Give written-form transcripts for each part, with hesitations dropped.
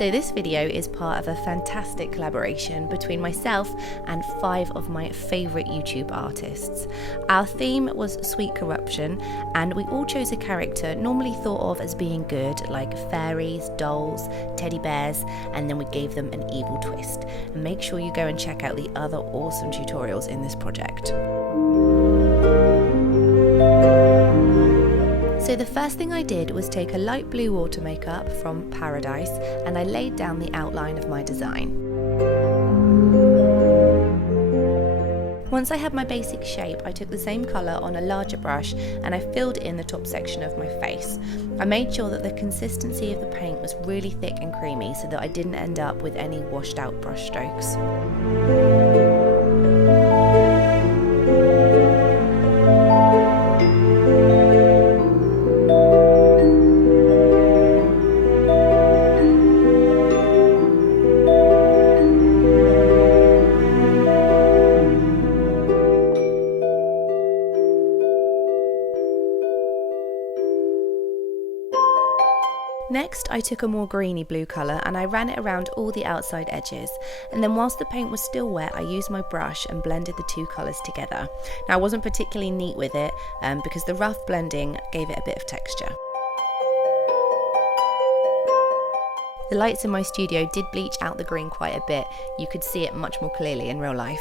So this video is part of a fantastic collaboration between myself and 5 of my favourite YouTube artists. Our theme was sweet corruption, and we all chose a character normally thought of as being good, like fairies, dolls, teddy bears, and then we gave them an evil twist. And make sure you go and check out the other awesome tutorials in this project. So the first thing I did was take a light blue water makeup from Paradise, and I laid down the outline of my design. Once I had my basic shape, I took the same colour on a larger brush and I filled in the top section of my face. I made sure that the consistency of the paint was really thick and creamy so that I didn't end up with any washed out brush strokes. Next, I took a more greeny blue colour and I ran it around all the outside edges, and then whilst the paint was still wet, I used my brush and blended the 2 colours together. Now I wasn't particularly neat with it because the rough blending gave it a bit of texture. The lights in my studio did bleach out the green quite a bit. You could see it much more clearly in real life.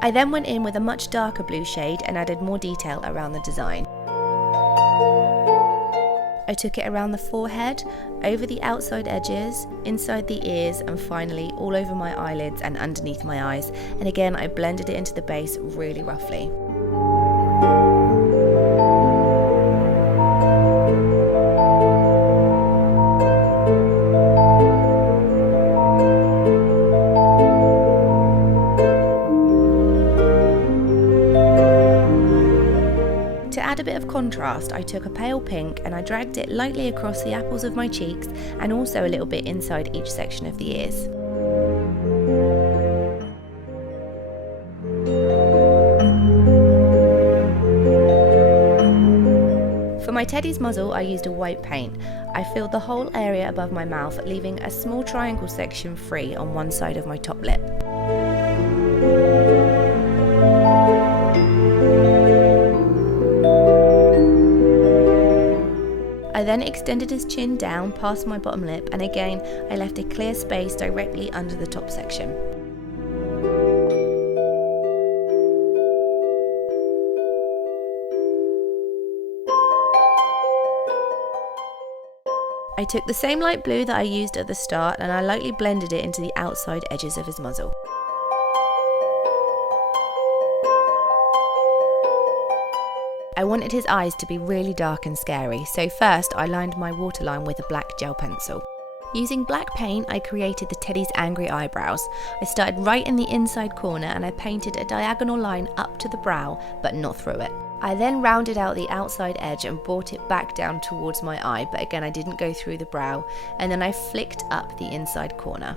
I then went in with a much darker blue shade and added more detail around the design. I took it around the forehead, over the outside edges, inside the ears, and finally all over my eyelids and underneath my eyes. And again, I blended it into the base really roughly. To add a bit of contrast, I took a pale pink and I dragged it lightly across the apples of my cheeks and also a little bit inside each section of the ears. For my teddy's muzzle, I used a white paint. I filled the whole area above my mouth, leaving a small triangle section free on one side of my top lip. I then extended his chin down past my bottom lip, and again I left a clear space directly under the top section. I took the same light blue that I used at the start and I lightly blended it into the outside edges of his muzzle. I wanted his eyes to be really dark and scary, so first I lined my waterline with a black gel pencil. Using black paint, I created the teddy's angry eyebrows. I started right in the inside corner and I painted a diagonal line up to the brow, but not through it. I then rounded out the outside edge and brought it back down towards my eye, but again I didn't go through the brow, and then I flicked up the inside corner.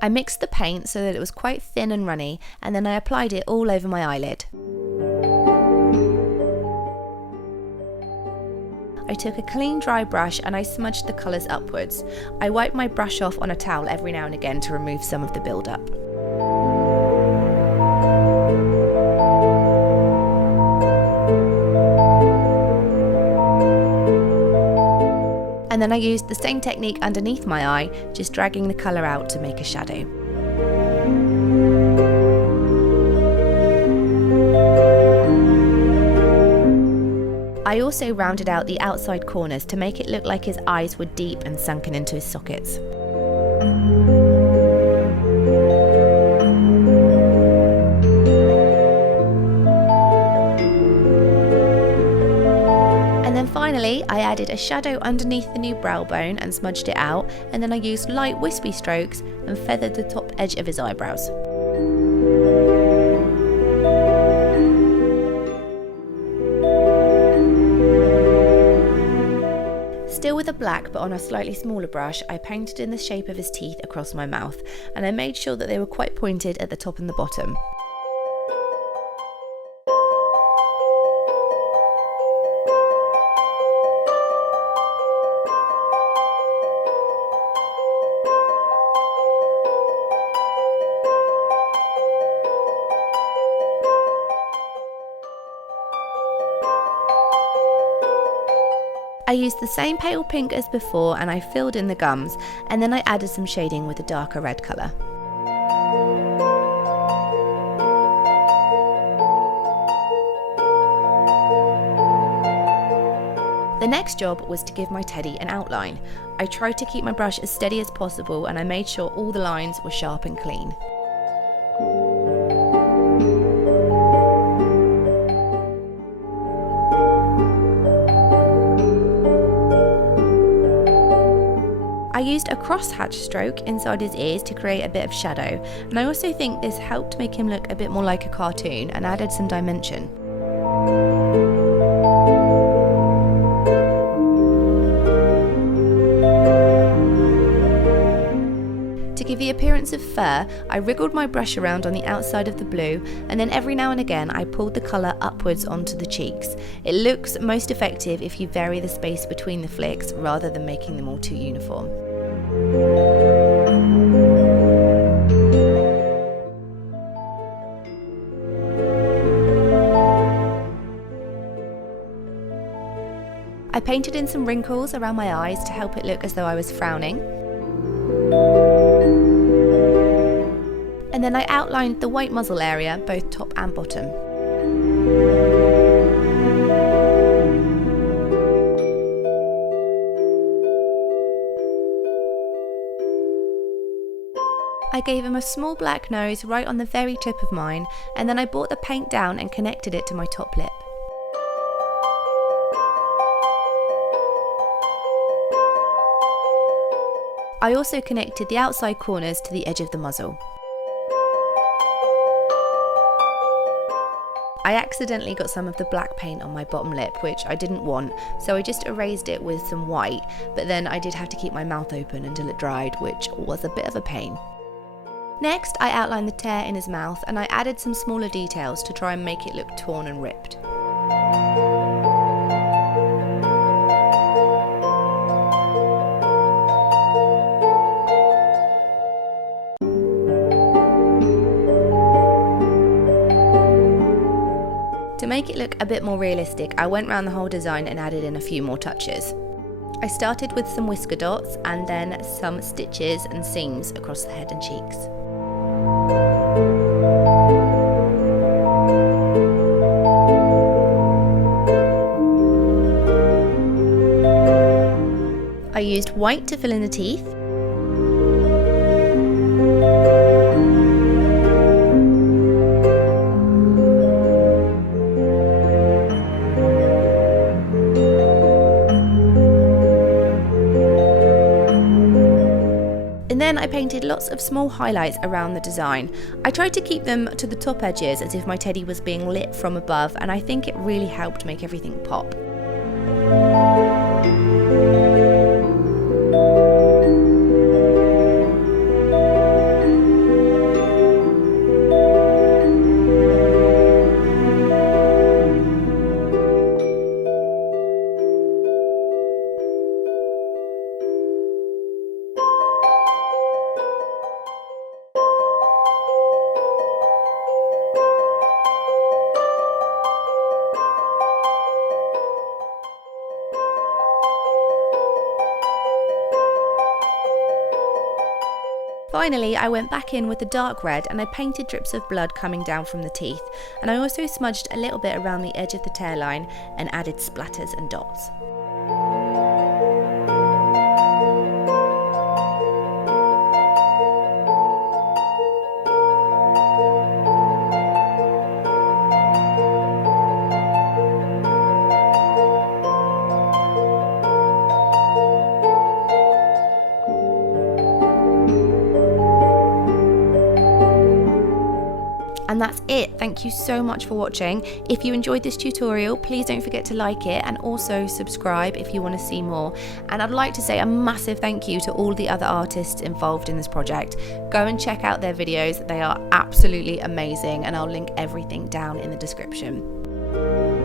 I mixed the paint so that it was quite thin and runny, and then I applied it all over my eyelid. I took a clean dry brush and I smudged the colours upwards. I wiped my brush off on a towel every now and again to remove some of the build-up. And then I used the same technique underneath my eye, just dragging the colour out to make a shadow. I also rounded out the outside corners to make it look like his eyes were deep and sunken into his sockets. Finally, I added a shadow underneath the new brow bone and smudged it out, and then I used light wispy strokes and feathered the top edge of his eyebrows. black, but on a slightly smaller brush, I painted in the shape of his teeth across my mouth, and I made sure that they were quite pointed at the top and the bottom. I used the same pale pink as before and I filled in the gums, and then I added some shading with a darker red colour. The next job was to give my teddy an outline. I tried to keep my brush as steady as possible and I made sure all the lines were sharp and clean. I used a crosshatch stroke inside his ears to create a bit of shadow, and I also think this helped make him look a bit more like a cartoon and added some dimension. To give the appearance of fur, I wriggled my brush around on the outside of the blue, and then every now and again I pulled the colour upwards onto the cheeks. It looks most effective if you vary the space between the flicks rather than making them all too uniform. I painted in some wrinkles around my eyes to help it look as though I was frowning. And then I outlined the white muzzle area, both top and bottom. I gave him a small black nose right on the very tip of mine, and then I brought the paint down and connected it to my top lip. I also connected the outside corners to the edge of the muzzle. I accidentally got some of the black paint on my bottom lip, which I didn't want, so I just erased it with some white, but then I did have to keep my mouth open until it dried, which was a bit of a pain. Next, I outlined the tear in his mouth and I added some smaller details to try and make it look torn and ripped. To make it look a bit more realistic, I went round the whole design and added in a few more touches. I started with some whisker dots and then some stitches and seams across the head and cheeks. I used white to fill in the teeth. And then I painted lots of small highlights around the design. I tried to keep them to the top edges as if my teddy was being lit from above, and I think it really helped make everything pop. Finally, I went back in with the dark red and I painted drips of blood coming down from the teeth, and I also smudged a little bit around the edge of the tailline and added splatters and dots. And that's it. Thank you so much for watching. If you enjoyed this tutorial, please don't forget to like it and also subscribe if you want to see more. And I'd like to say a massive thank you to all the other artists involved in this project. Go and check out their videos. They are absolutely amazing, and I'll link everything down in the description.